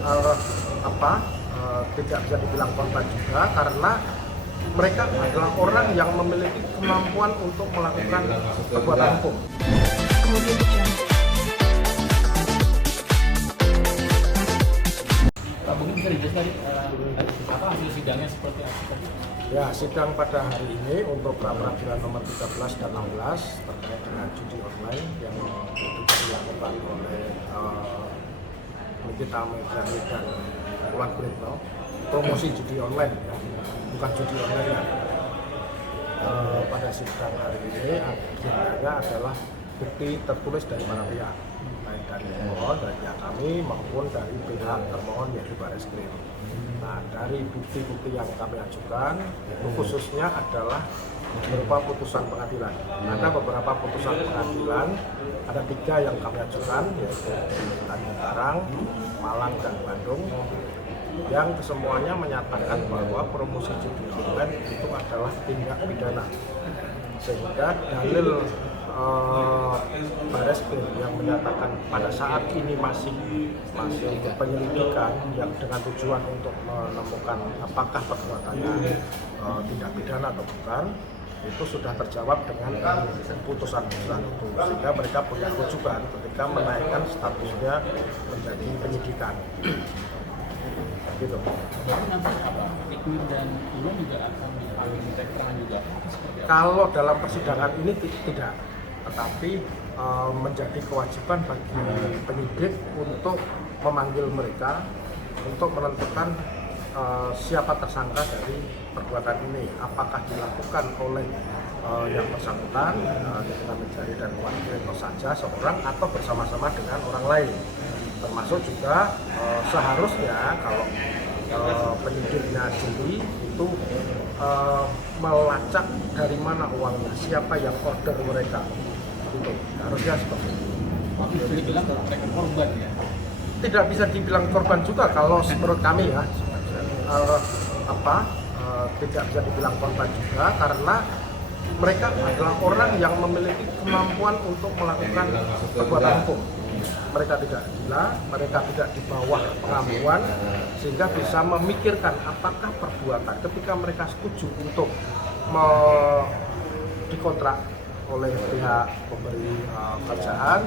eh, apa tidak bisa dibilang korban juga karena mereka adalah orang yang memiliki kemampuan untuk melakukan perbuatan hukum. Kemudian Pak, mungkin bisa dijelaskan apa hasil sidangnya seperti apa? Ya, sidang pada hari ini untuk pra-peradilan nomor 13 dan 16 terkait dengan judi online yang diduga dilakukan oleh Nikita Mirzani dan Iwan Guritno, promosi judi online ya, bukan judi online ya. Pada sidang hari ini agendanya adalah bukti tertulis dari para pihak, baik dari pemohon, dari pihak kami maupun dari pihak termohon yaitu Barreskrim. Nah, dari bukti-bukti yang kami ajukan itu khususnya adalah berupa putusan pengadilan. Ada beberapa putusan pengadilan, ada 3 yang kami ajukan yaitu Tanjung Karang, Malang, dan Bandung, yang kesemuanya menyatakan bahwa promosi judi online itu adalah tindak pidana, sehingga dalil Barreskrim yang menyatakan pada saat ini masih penyelidikan yang dengan tujuan untuk menemukan apakah perbuatannya tindak pidana atau bukan, itu sudah terjawab dengan putusan-putusan itu, sehingga mereka punya rujukan ketika menaikkan statusnya menjadi penyidikan. Gitu. Jadi nanti apa? Equin dan Ulum juga akan diminta keterangan juga? Kalau dalam persidangan ini tidak, tetapi menjadi kewajiban bagi penyidik untuk memanggil mereka untuk menentukan siapa tersangka dari perbuatan ini, apakah dilakukan oleh yang bersangkutan Nikita Mirzani dan Iwan Guritno saja seorang atau bersama-sama dengan orang lain. Termasuk juga seharusnya kalau penyidiknya jeli itu melacak dari mana uangnya, siapa yang order mereka, itu harusnya seperti itu. Bisa dibilang mereka korban ya? Tidak bisa dibilang korban juga kalau menurut kami ya, tidak bisa dibilang korban juga karena mereka adalah orang yang memiliki kemampuan untuk melakukan perbuatan hukum. Mereka tidak gila, mereka tidak di bawah pengampuan, sehingga bisa memikirkan apakah perbuatan ketika mereka setuju untuk dikontrak oleh pihak pemberi kerjaan,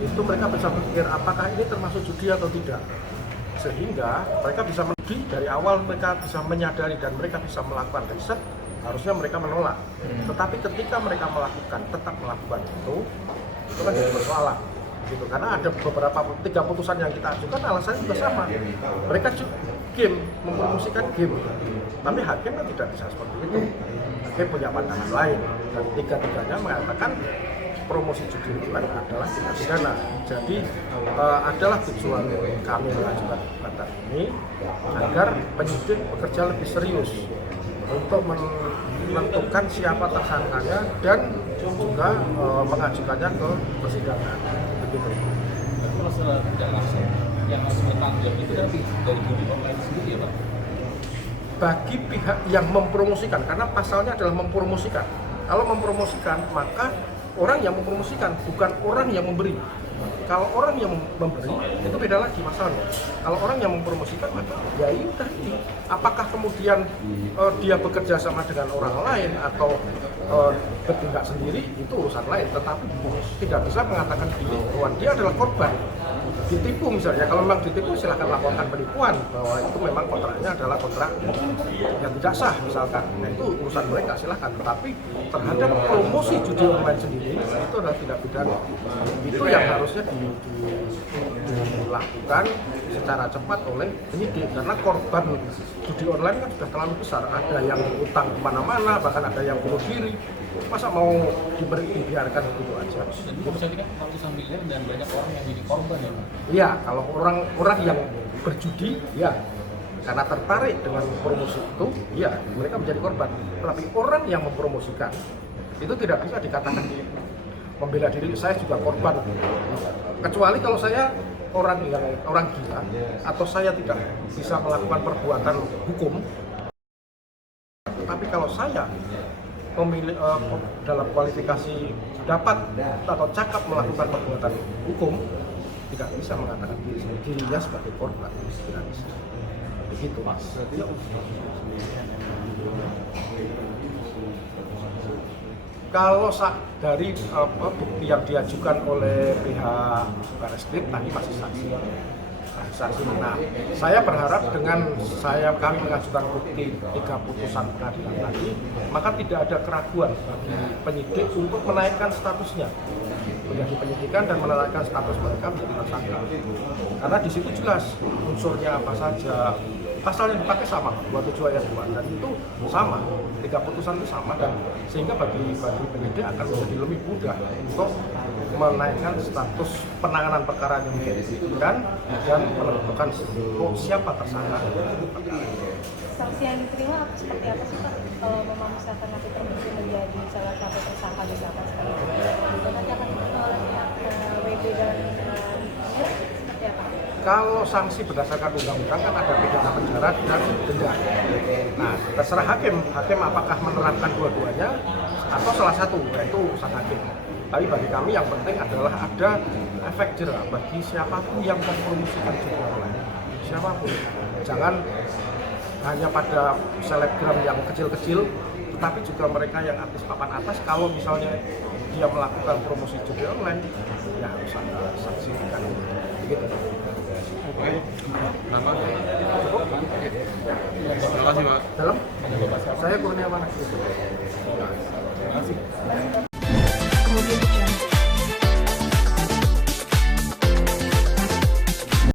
itu mereka bisa berpikir apakah ini termasuk judi atau tidak, sehingga mereka bisa menuju dari awal, mereka bisa menyadari dan mereka bisa melakukan riset. Harusnya mereka menolak, tetapi ketika mereka tetap melakukan itu kan jadi persoalan. Gitu. Karena ada beberapa 3 putusan yang kita ajukan alasannya juga sama, mereka game, mempromosikan game, tapi hakim kan tidak bisa seperti itu. Hakim punya pandangan lain dan 3-tiganya mengatakan promosi judi online adalah tindak pidana. Jadi adalah tujuan kami mengajukan gugatan ini agar penyidik bekerja lebih serius untuk menentukan siapa tersangkanya dan juga mengajukannya ke persidangan. Begitu. Kalau setelah tidak langsung, yang harus bertanggung jawab itu dari judi online sendiri ya Pak? Bagi pihak yang mempromosikan, karena pasalnya adalah mempromosikan. Kalau mempromosikan, maka orang yang mempromosikan, bukan orang yang memberi. Kalau orang yang memberi, itu beda lagi masalahnya. Kalau orang yang mempromosikan, maka ya itu tadi. Apakah kemudian dia bekerja sama dengan orang lain atau bertindak sendiri, itu urusan lain. Tetapi tidak bisa mengatakan bahwa dia adalah korban. Ditipu misalnya, kalau memang ditipu silahkan laporkan penipuan bahwa itu memang kontraknya adalah kontrak yang tidak sah misalkan, nah itu urusan mereka silahkan. Tetapi terhadap promosi judi online sendiri itu adalah tindak pidana, itu yang harusnya dilakukan secara cepat oleh penyidik, karena korban judi online kan sudah terlalu besar, ada yang utang kemana-mana, bahkan ada yang bunuh diri. Masa mau dibiarkan begitu aja? Dan itu bisa dikatakan ratusan miliar dan banyak orang yang jadi korban ya Pak? Iya, kalau orang yang berjudi, ya karena tertarik dengan promosi itu, ya mereka menjadi korban. Tapi orang yang mempromosikan itu tidak bisa dikatakan membela diri, saya juga korban. Kecuali kalau saya orang gila atau saya tidak bisa melakukan perbuatan hukum. Tapi kalau saya memilih dalam kualifikasi dapat atau cakap melakukan perbuatan hukum, tidak bisa mengatakan dirinya sebagai korban, tidak bisa. Begitu Mas. Kalau dari bukti yang diajukan oleh pihak Barreskrim tadi masih saksi. Nah, saya berharap dengan kami mengajukan bukti 3 putusan pengadilan tadi, maka tidak ada keraguan bagi penyidik untuk menaikkan statusnya menjadi penyidikan dan menaikkan status mereka menjadi tersangka. Karena di situ jelas unsurnya apa saja, pasal yang dipakai sama 27 ayat 2 dan itu sama, 3 putusan itu sama, dan sehingga bagi penyidik akan menjadi lebih mudah untuk menaikkan status penanganan perkara yang menjadikan dan menentukan siapa tersangka. Sanksi yang diterima seperti apa sih Pak? Kalau memang misalkan nanti terbukti menjadi salah satu tersangka misalkan seperti itu, nanti akan WB dan seperti apa? Kalau sanksi berdasarkan undang-undang kan ada pidana penjara dan denda. Nah, terserah hakim apakah menerapkan dua-duanya atau salah satu, yaitu urusan hakim. Tapi bagi kami yang penting adalah ada efek jerah bagi siapapun yang mempromosikan judi online. Siapapun, jangan hanya pada selebgram yang kecil-kecil, tetapi juga mereka yang artis papan atas. Kalau misalnya dia melakukan promosi judi online, ya harus ada sanksi kan. Begitu. Oke. Nama? Cukup? Terima kasih, Pak. Dalam? Saya Kurniawan. Terima kasih.